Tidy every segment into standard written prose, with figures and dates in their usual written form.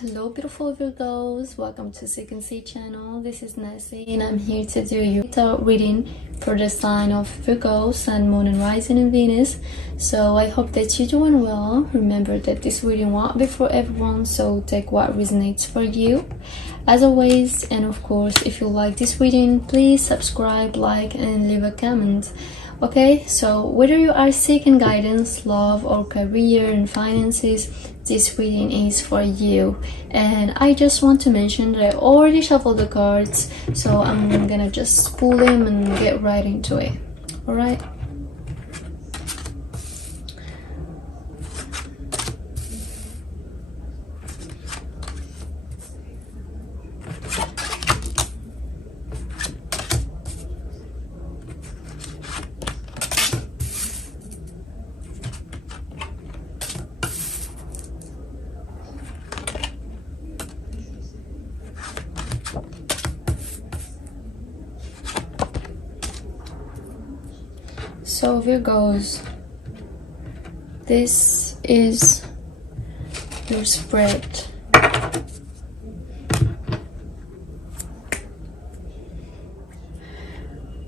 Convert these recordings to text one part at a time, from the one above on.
Hello beautiful Virgos, welcome to Second C channel. This is Nancy and I'm here to do your tarot reading for the sign of Virgo, Sun, Moon and Rising in Venus. So I hope that you're doing well. Remember that this reading won't be for everyone, so take what resonates for you as always. And of course, if you like this reading, please subscribe, like and leave a comment. Okay, so whether you are seeking guidance, love or career and finances, this reading is for you. And I just want to mention that I already shuffled the cards, so I'm gonna just pull them and get right into it. All right. So Virgos, this is your spread.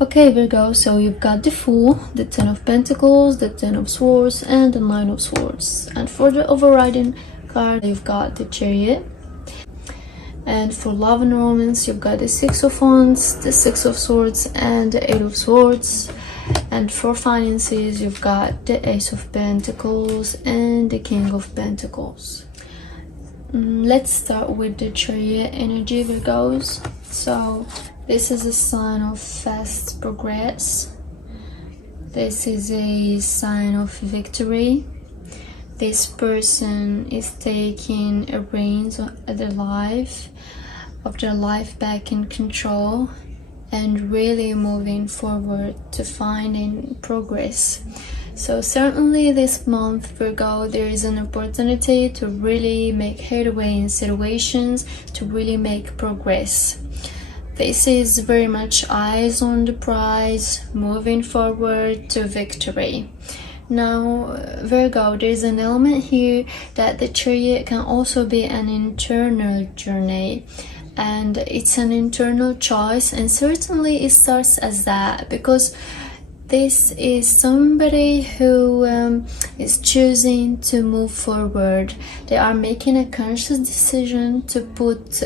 Okay Virgo, so you've got the Fool, the Ten of Pentacles, the Ten of Swords and the Nine of Swords. And for the overriding card, you've got the Chariot. And for love and romance, you've got the Six of Wands, the Six of Swords and the Eight of Swords. And for finances, you've got the Ace of Pentacles and the King of Pentacles. Let's start with the Chariot energy, Virgos. So this is a sign of fast progress. This is a sign of victory. This person is taking a reins of their life back in control and really moving forward to finding progress. So certainly this month, Virgo, there is an opportunity to really make headway in situations, to really make progress. This is very much eyes on the prize, moving forward to victory. Now Virgo, there's an element here that the Chariot can also be an internal journey. And it's an internal choice, and certainly it starts as that because this is somebody who is choosing to move forward. They are making a conscious decision to put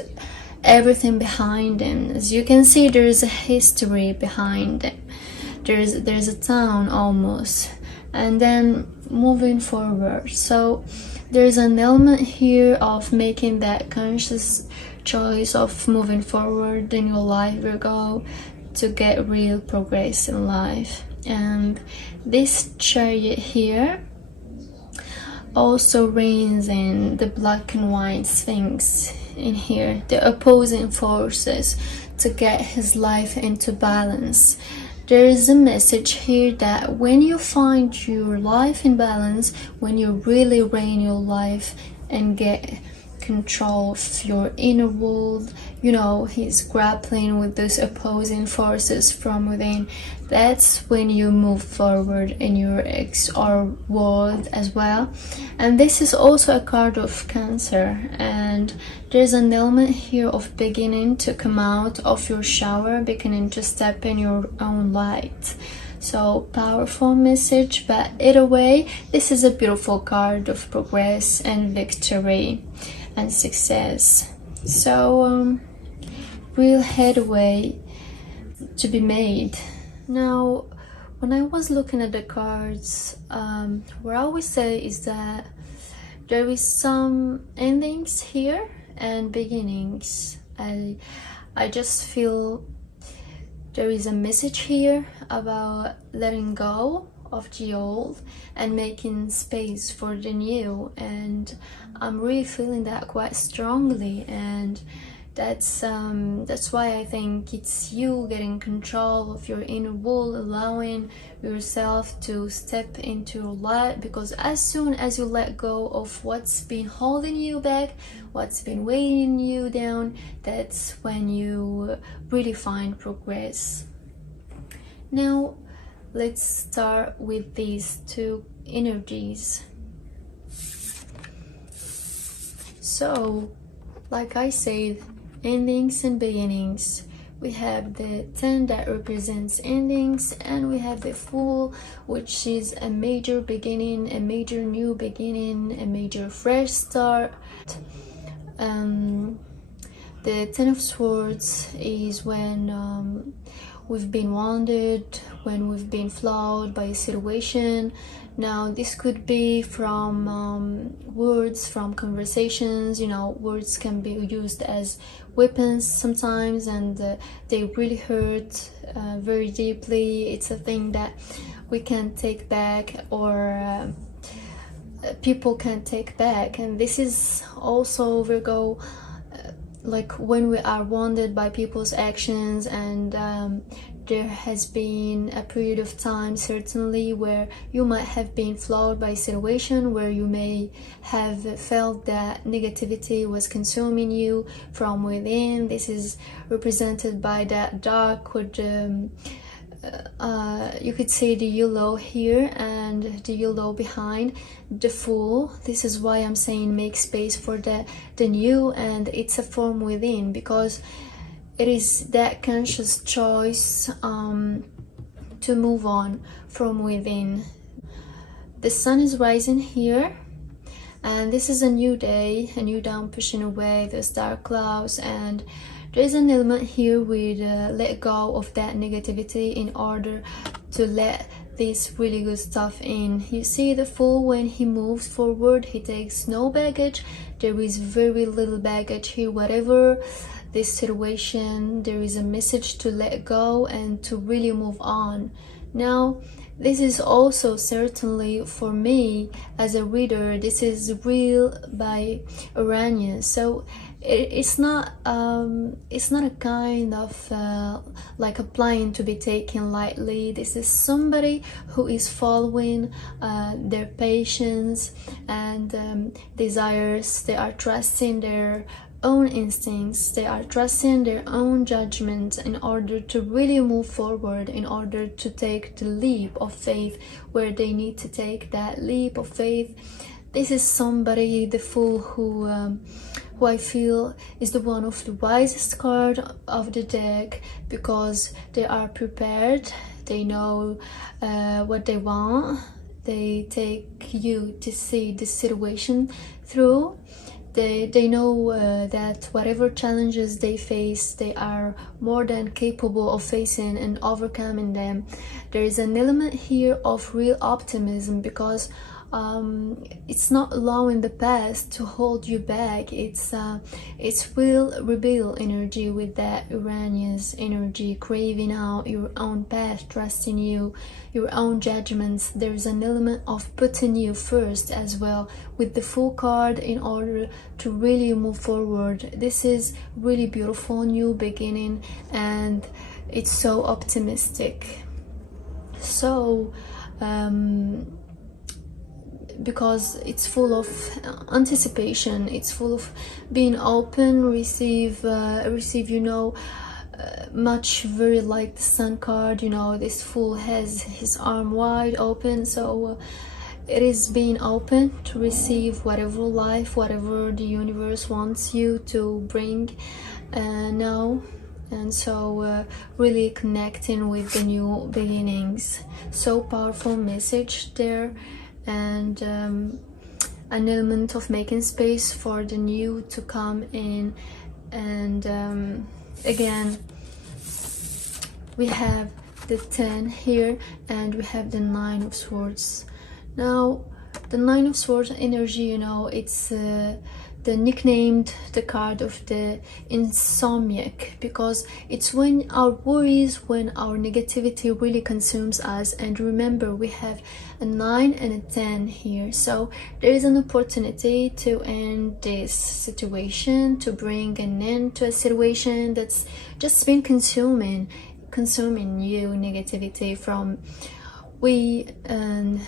everything behind them. As you can see, there is a history behind them. There's a town almost, and then moving forward. So there's an element here of making that conscious choice of moving forward in your life, Virgo, to get real progress in life. And this Chariot here also reigns in the black and white Sphinx in here, the opposing forces, to get his life into balance. There is a message here that when you find your life in balance, when you really reign your life and get control of your inner world, you know, he's grappling with those opposing forces from within. That's when you move forward in your XR world as well. And this is also a card of Cancer, and there's an element here of beginning to come out of your shower, beginning to step in your own light. So powerful message, but either way, this is a beautiful card of progress and victory and success. So real headway to be made. Now when I was looking at the cards, what I always say is that there is some endings here and beginnings. I just feel there is a message here about letting go of the old and making space for the new, and I'm really feeling that quite strongly. And that's why I think it's you getting control of your inner world, allowing yourself to step into your light, because as soon as you let go of what's been holding you back, what's been weighing you down, that's when you really find progress. Now let's start with these two energies. So like I said, endings and beginnings. We have the 10 that represents endings, and we have the Fool, which is a major beginning, a major new beginning, a major fresh start. The 10 of Swords is when we've been wounded, when we've been flawed by a situation. Now this could be from words, from conversations. You know, words can be used as weapons sometimes, and they really hurt very deeply. It's a thing that we can't take back, or people can't take back. And this is also, Virgo, like when we are wounded by people's actions, and there has been a period of time certainly where you might have been flawed by a situation, where you may have felt that negativity was consuming you from within. This is represented by that dark with you could say the yellow here and the yellow behind the Fool. This is why I'm saying make space for the new, and it's a form within, because it is that conscious choice to move on from within. The sun is rising here, and this is a new day, a new dawn pushing away those dark clouds. And there's an element here with let go of that negativity in order to let this really good stuff in. You see the Fool, when he moves forward, he takes no baggage. There is very little baggage here. Whatever this situation, there is a message to let go and to really move on. Now this is also certainly for me as a reader, this is real by Uranus, so it's not a kind of like a plan to be taken lightly. This is somebody who is following their patience and desires. They are trusting their own instincts, they are trusting their own judgment in order to really move forward, in order to take the leap of faith where they need to take that leap of faith. This is somebody, the Fool, who I feel is the one of the wisest card of the deck, because they are prepared, they know what they want, they take you to see the situation through. They know that whatever challenges they face, they are more than capable of facing and overcoming them. There is an element here of real optimism, because it's not allowing the past to hold you back. It's real rebel energy with that Uranus energy, craving out your own path, trusting you, your own judgments. There's an element of putting you first as well with the Fool card in order to really move forward. This is really beautiful new beginning, and it's so optimistic. So because it's full of anticipation, it's full of being open, receive you know, much very like the Sun card. You know, this Fool has his arm wide open, so it is being open to receive whatever life, whatever the universe wants you to bring now. And so really connecting with the new beginnings. So powerful message there, and an element of making space for the new to come in. And again, we have the 10 here, and we have the 9 of Swords. Now the 9 of Swords energy, you know, it's the nicknamed the card of the insomniac, because it's when our worries, when our negativity really consumes us. And remember, we have a 9 and a 10 here, so there is an opportunity to end this situation, to bring an end to a situation that's just been consuming you, negativity from and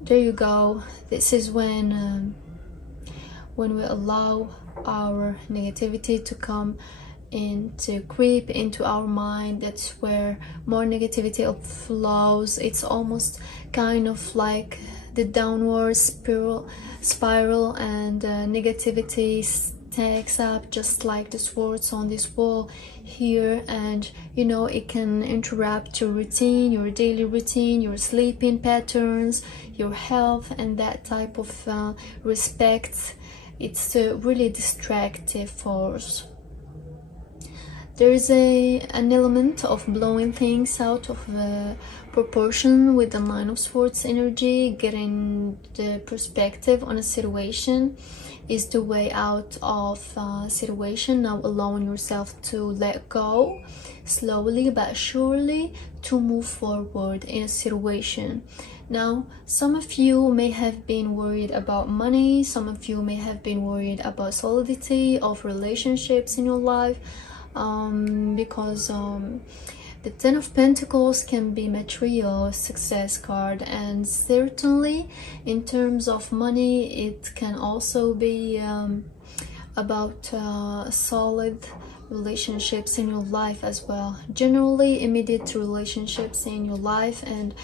there you go. This is when we allow our negativity to come in, to creep into our mind. That's where more negativity flows. It's almost kind of like the downward spiral, and negativity takes up, just like the swords on this wall here, and you know, it can interrupt your routine, your daily routine, your sleeping patterns, your health, and that type of respect. It's a really distractive force. There is an element of blowing things out of proportion with the Nine of Swords energy. Getting the perspective on a situation is the way out of a situation. Now allowing yourself to let go slowly but surely to move forward in a situation. Now, some of you may have been worried about money, some of you may have been worried about solidity of relationships in your life, because the Ten of Pentacles can be material success card, and certainly in terms of money it can also be about solid relationships in your life as well. Generally immediate relationships in your life, and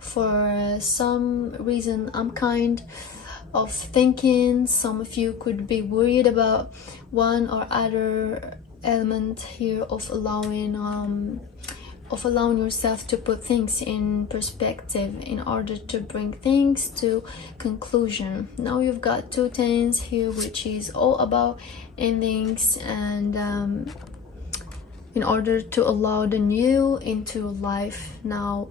for some reason I'm kind of thinking some of you could be worried about one or other element here of allowing yourself to put things in perspective in order to bring things to conclusion. Now you've got two tens here, which is all about endings, and in order to allow the new into life. Now,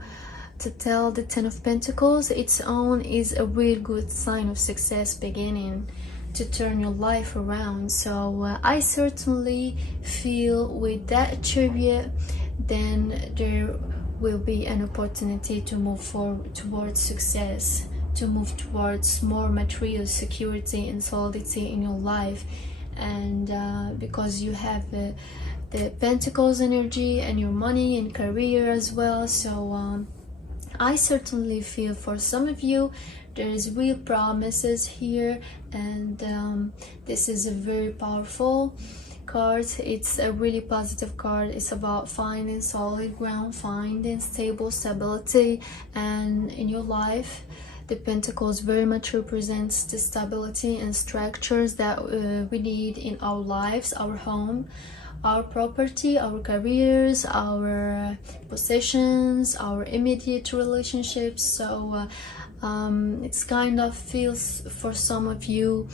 to tell the Ten of Pentacles its own is a real good sign of success beginning to turn your life around. So I certainly feel with that Chariot, then there will be an opportunity to move forward towards success, to move towards more material security and solidity in your life. And because you have the Pentacles energy and your money and career as well, so I certainly feel for some of you there is real promises here, and this is a very powerful card. It's a really positive card. It's about finding solid ground, finding stability, and in your life the Pentacles very much represents the stability and structures that we need in our lives, our home, our property, our careers, our possessions, our immediate relationships. So it's kind of feels for some of you,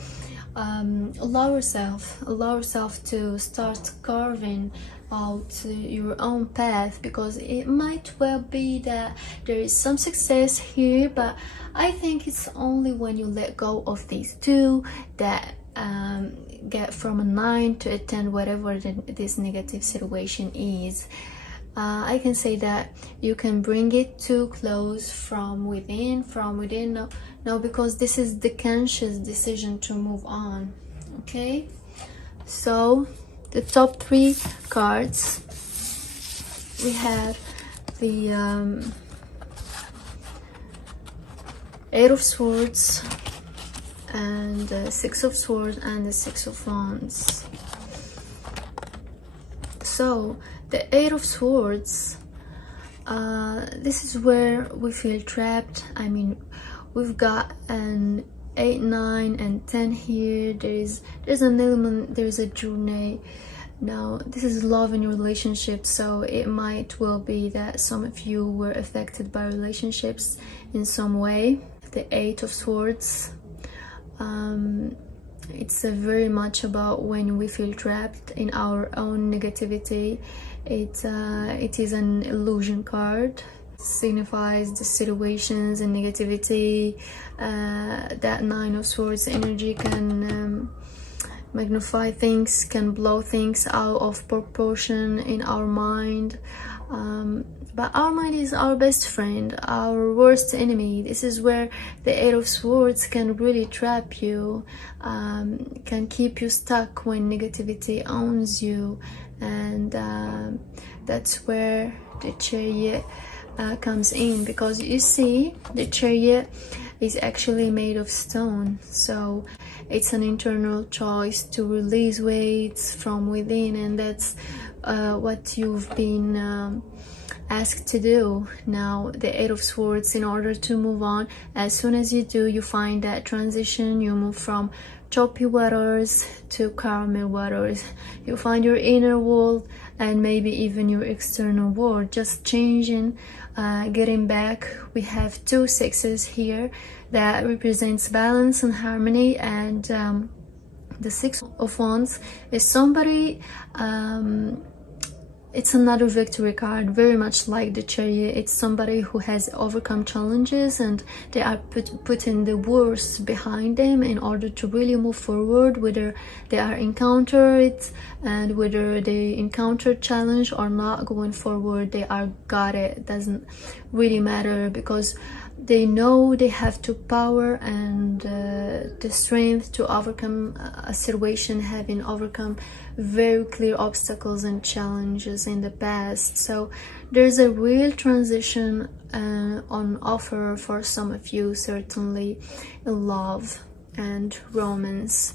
allow yourself to start carving out your own path, because it might well be that there is some success here, but I think it's only when you let go of these two that get from a 9 to a 10, whatever this negative situation is. I can say that you can bring it to close from within. No, because this is the conscious decision to move on. Okay, so the top 3 cards, we have the Eight of Swords, and the Six of Swords, and the Six of Wands. So the Eight of Swords, this is where we feel trapped. I mean, we've got an 8, 9, and 10 here. There's an element, there's a journey. Now this is love in your relationship, so it might well be that some of you were affected by relationships in some way. The Eight of Swords, it's very much about when we feel trapped in our own negativity. It is an illusion card. It signifies the situations and negativity. That Nine of Swords energy can magnify things, can blow things out of proportion in our mind. But our mind is our best friend, our worst enemy. This is where the Eight of Swords can really trap you, can keep you stuck when negativity owns you. And that's where the Chariot comes in, because you see the Chariot is actually made of stone, so it's an internal choice to release weights from within, and that's what you've been asked to do. Now the Eight of Swords, in order to move on, as soon as you do, you find that transition, you move from choppy waters to caramel waters. You find your inner world and maybe even your external world just changing, getting back. We have two sixes here that represents balance and harmony, and the Six of Wands is somebody, it's another victory card, very much like the Chariot. It's somebody who has overcome challenges and they are putting the worst behind them in order to really move forward, whether they are encounter it and whether they encounter challenge or not. Going forward, they are got it. Doesn't really matter, because they know they have the power and the strength to overcome a situation, having overcome very clear obstacles and challenges in the past. So there's a real transition on offer for some of you, certainly in love and romance.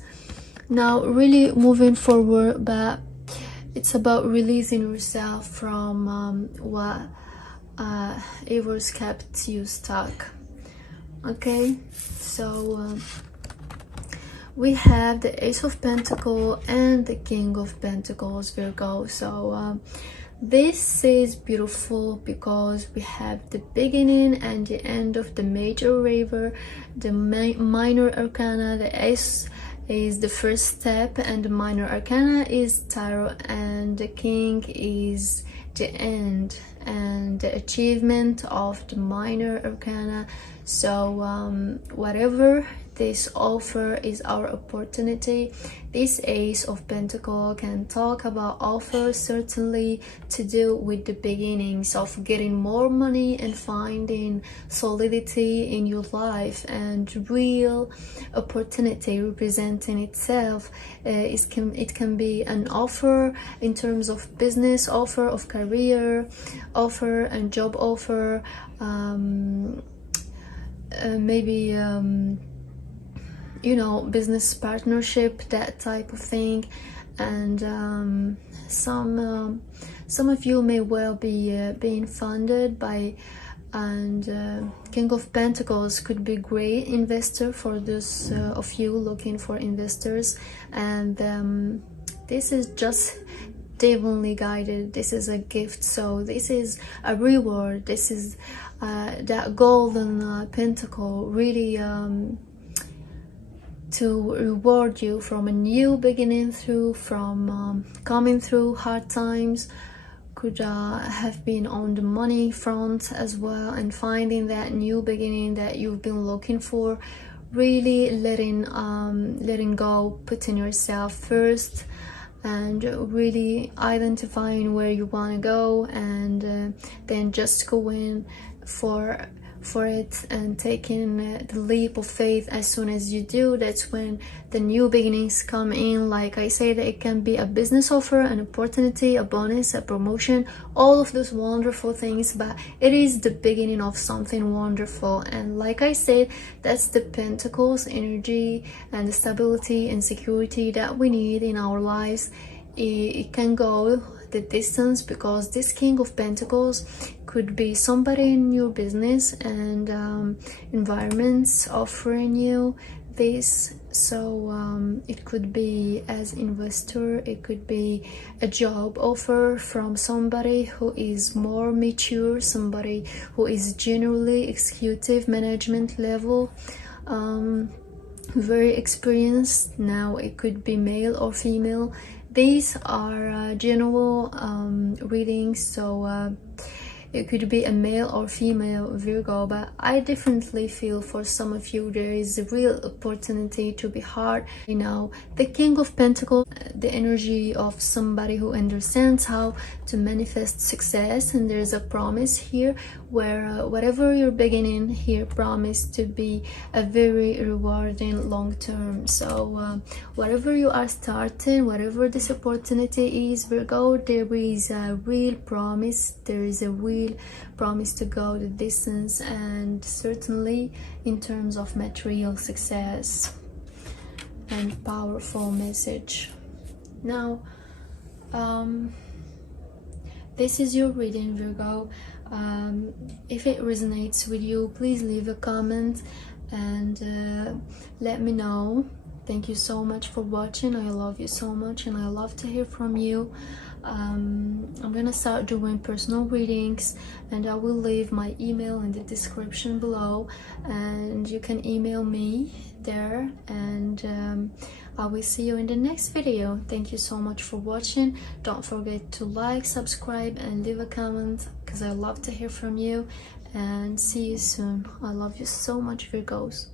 Now really moving forward, but it's about releasing yourself from what ever's kept you stuck. Okay, so we have the Ace of Pentacles and the King of Pentacles, Virgo. So this is beautiful because we have the beginning and the end of the major river, the minor arcana. The Ace is the first step and the minor arcana is tarot, and the king is the end and the achievement of the minor arcana. So whatever this offer is our opportunity. This Ace of Pentacles can talk about offers, certainly to do with the beginnings of getting more money and finding solidity in your life, and real opportunity representing itself. It can be an offer in terms of business, offer of career, offer and job offer, maybe you know, business partnership, that type of thing. And some of you may well be being funded by, and King of Pentacles could be great investor for those of you looking for investors. And this is just divinely guided. This is a gift, so this is a reward. This is that golden pentacle, really to reward you from a new beginning, from coming through hard times. Could have been on the money front as well, and finding that new beginning that you've been looking for. Really letting go, putting yourself first, and really identifying where you want to go, and then just going for it and taking the leap of faith. As soon as you do, that's when the new beginnings come in. Like I said, it can be a business offer, an opportunity, a bonus, a promotion, all of those wonderful things, but it is the beginning of something wonderful. And like I said, that's the Pentacles energy and the stability and security that we need in our lives. It can go the distance, because this King of Pentacles could be somebody in your business and environments offering you this. So it could be as investor, it could be a job offer from somebody who is more mature, somebody who is generally executive management level, very experienced. Now it could be male or female. These are general readings, so it could be a male or female Virgo, but I definitely feel for some of you there is a real opportunity to be hard. You know, the King of Pentacles, the energy of somebody who understands how to manifest success, and there's a promise here where whatever you're beginning here promise to be a very rewarding long term. So whatever you are starting, whatever this opportunity is, Virgo, there is a real promise. There is a real promise to go the distance, and certainly in terms of material success and powerful message. Now this is your reading, Virgo. If it resonates with you, please leave a comment and let me know. Thank you so much for watching. I love you so much and I love to hear from you. I'm gonna start doing personal readings, and I will leave my email in the description below, and you can email me there, and I will see you in the next video. Thank you so much for watching. Don't forget to like, subscribe and leave a comment, because I love to hear from you, and see you soon. I love you so much, Virgos.